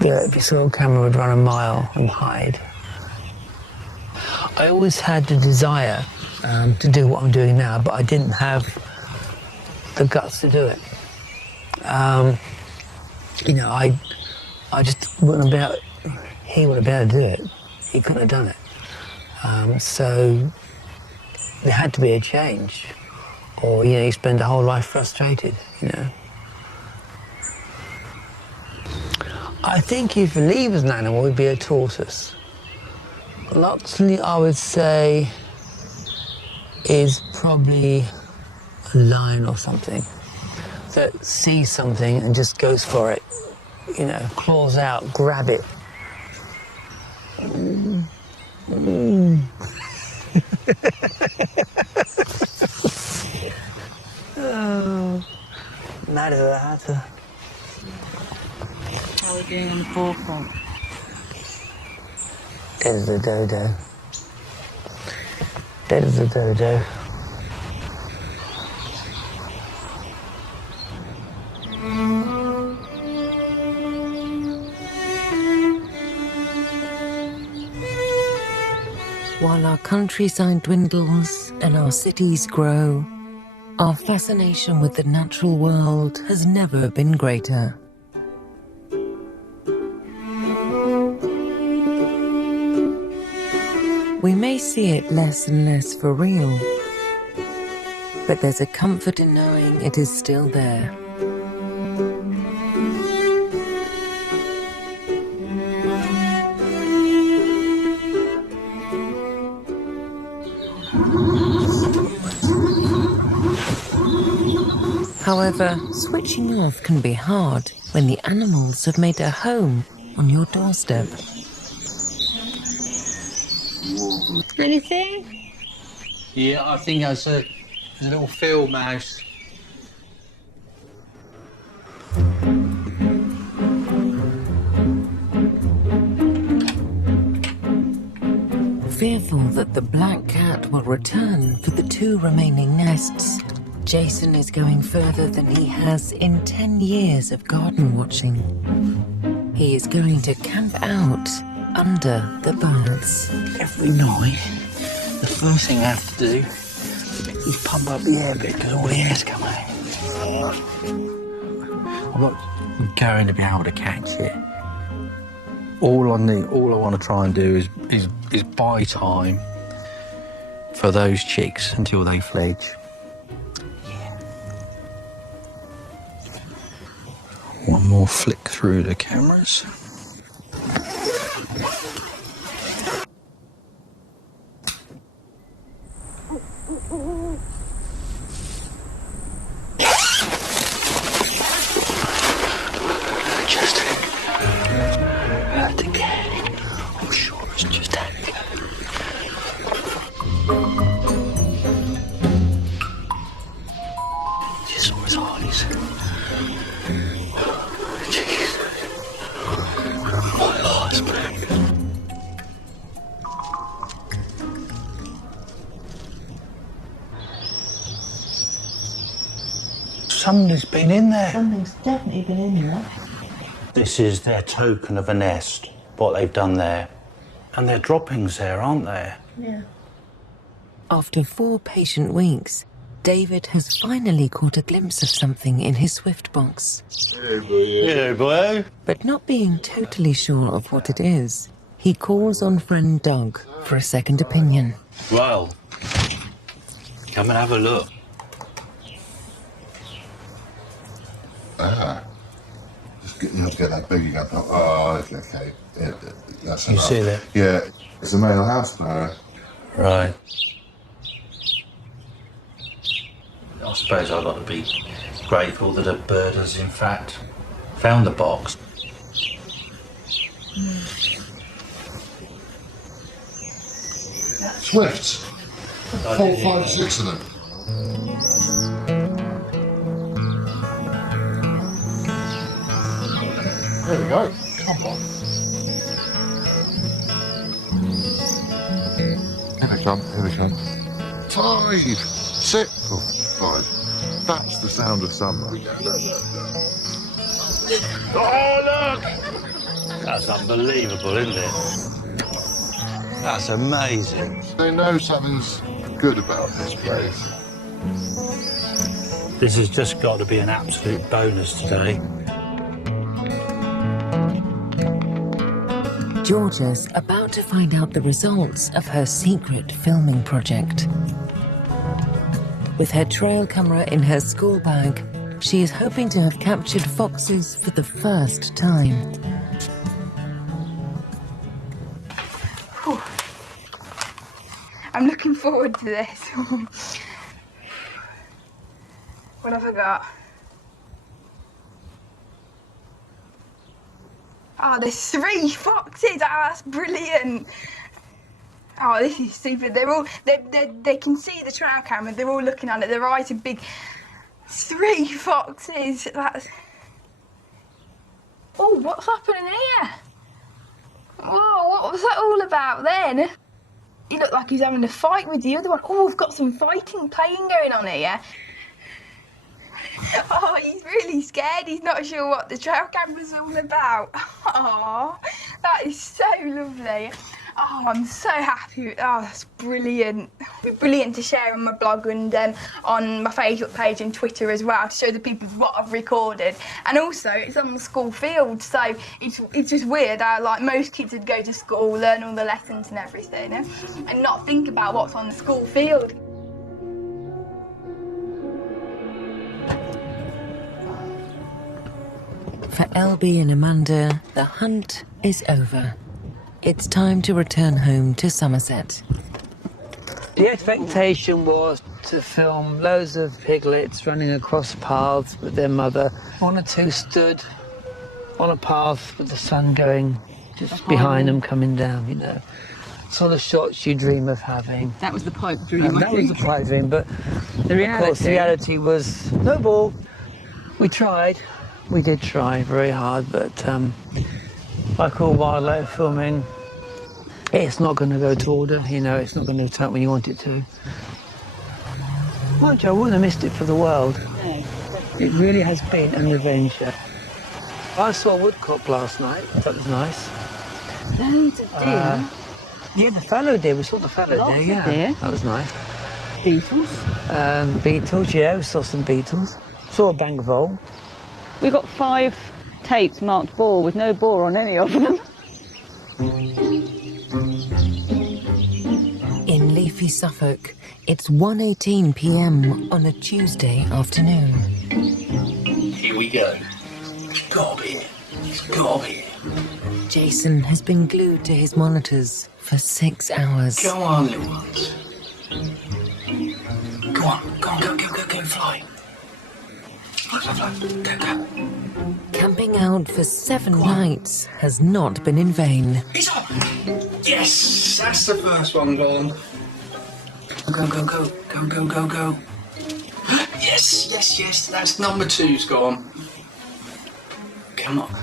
that if you saw a camera would run a mile and hide. I always had the desire to do what I'm doing now, but I didn't have the guts to do it. You know, I just wouldn't have been able, he wouldn't have been able to do it. He couldn't have done it. So there had to be a change. Or, you know, you spend a whole life frustrated, you know. I think if Lee was an animal, it would be a tortoise. Loxley, I would say, is probably a lion or something that sees something and just goes for it, you know, claws out, grab it. Oh, mad at that. How are we doing on the forefront? Dead as a dodo. Dead as a dodo. While our countryside dwindles and our cities grow, our fascination with the natural world has never been greater. We may see it less and less for real, but there's a comfort in knowing it is still there. However, switching off can be hard when the animals have made a home on your doorstep. Anything? Yeah, I think there's a little field mouse. Fearful that the black cat will return for the 2 remaining nests, Jason is going further than he has in 10 years of garden watching. He is going to camp out under the baths. Every night, the first thing I have to do is pump up the air bit because all the air's come out. I'm not going to be able to catch it. All I want to try and do is buy time for those chicks until they fledge. One more flick through the cameras. Just had to get it. I'm sure it's just had to. Just saw his eyes. Jesus. My last breath. Somebody's been in there. Something's definitely been in there. This is their token of a nest, what they've done there. And their droppings there, aren't there? Yeah. After 4 patient weeks, David has finally caught a glimpse of something in his swift box. Hello, boy. But not being totally sure of what it is, he calls on friend Doug for a second opinion. Well, come and have a look. Ah. Just get that biggie up. Oh, okay. Yeah, that's You enough. see that? Yeah, it's a male house sparrow. Right. I suppose I've got to be grateful that a bird has in fact found the box. Swifts. 4, 5, 6 of them. There we go. Come on. Here they come. Here they come. 5, 6. Oh, 5. That's the sound of summer. Oh, look! That's unbelievable, isn't it? That's amazing. They know something's good about this place. This has just got to be an absolute bonus today. Georgia's about to find out the results of her secret filming project. With her trail camera in her school bag, she is hoping to have captured foxes for the first time. Whew. I'm looking forward to this. What have I got? Oh, there's 3 foxes. Oh, that's brilliant. Oh, this is super. They can see the trail camera. They're all looking at it. Their eyes are big. 3 foxes. That's. Oh, what's happening here? Whoa, what was that all about then? He looked like he's having a fight with the other one. Oh, we've got some fighting, playing going on here. Oh, he's really scared. He's not sure what the trail camera's all about. Oh, that is so lovely. Oh, I'm so happy. Oh, that's brilliant. It'll be brilliant to share on my blog and on my Facebook page and Twitter as well to show the people what I've recorded. And also, it's on the school field, so it's just weird how, like, most kids would go to school, learn all the lessons and everything, and not think about what's on the school field. For Elby and Amanda, the hunt is over. It's time to return home to Somerset. The expectation was to film loads of piglets running across paths with their mother. One or two stood on a path with the sun going just behind them, coming down, you know. Sort of shots you dream of having. That was the pipe dream, I That was the think. pipe dream, but The of course the reality was no ball. We tried. We did try very hard, but like all wildlife filming, it's not going to go to order, you know, it's not going to turn out when you want it to. Mind you, I wouldn't have missed it for the world. No. It really has been an adventure. I saw a woodcock last night, that was nice. Loads of deer. Yeah, the fallow deer, we saw the fallow Lots deer, of yeah. deer. That was nice. Beetles. Beetles, yeah, we saw some beetles. Saw a bank vole. We got 5 tapes marked boar with no boar on any of them. In leafy Suffolk, it's 1:18 p.m. on a Tuesday afternoon. Here we go. It's gotta be it. It's gotta be it. Jason has been glued to his monitors for 6 hours. Go on, little ones. Go on, go, fly. Fly, go. Camping out for 7 nights has not been in vain. He's on! Yes, that's the first one gone. Go. Yes, that's number 2's gone. Come on.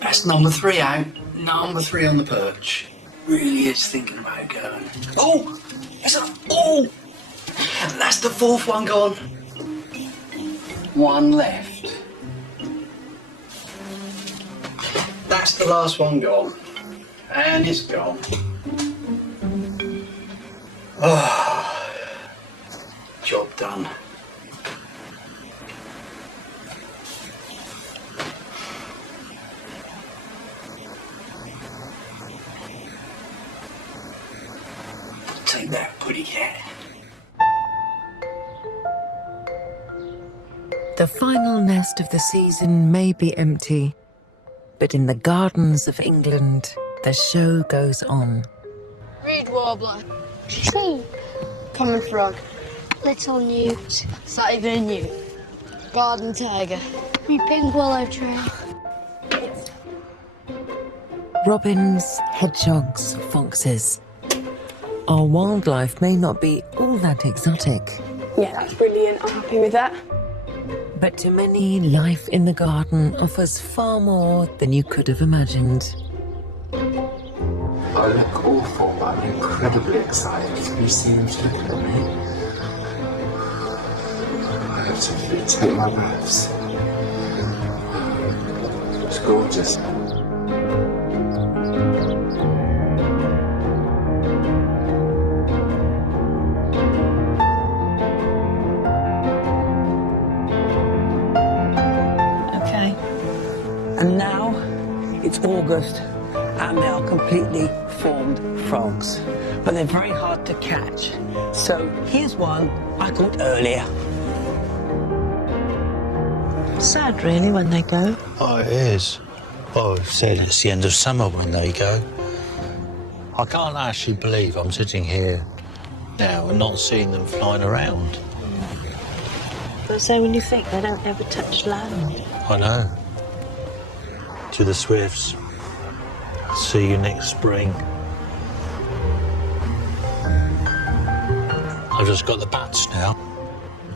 That's number 3 out. Number 3 on the perch. Really is thinking about going. Oh! That's the 4th one gone. 1 left. That's the last one gone. And it's gone. Oh, job done. Take that, pretty cat. The final nest of the season may be empty, but in the gardens of England, the show goes on. Reed warbler. Sheep. Common frog. Little newt. It's not even a newt. Garden tiger. Pink willow tree. Robins, hedgehogs, foxes. Our wildlife may not be all that exotic, Yeah, that's brilliant. I'm happy with that. but to many, life in the garden offers far more than you could have imagined. I look awful, but I'm incredibly excited to be seen looking at me. I have to take my breaths. It's gorgeous. Okay. And now it's August and they are completely formed frogs. But they're very hard to catch. So here's one I caught earlier. Sad, really, when they go. Oh, it is. Oh, I've said it's the end of summer when they go. I can't actually believe I'm sitting here now and not seeing them flying around. But so when you think they don't ever touch land. I know. To the Swifts. See you next spring. I've just got the bats now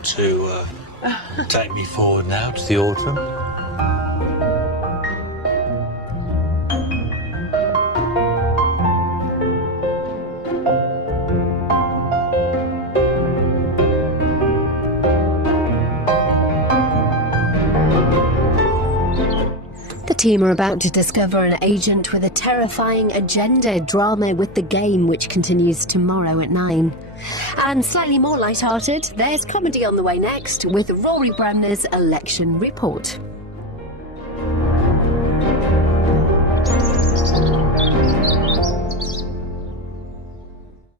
to take me forward now to the autumn. The team are about to discover an agent with a terrifying agenda. Drama with the game, which continues tomorrow at 9. And slightly more light-hearted, there's comedy on the way next with Rory Bremner's election report.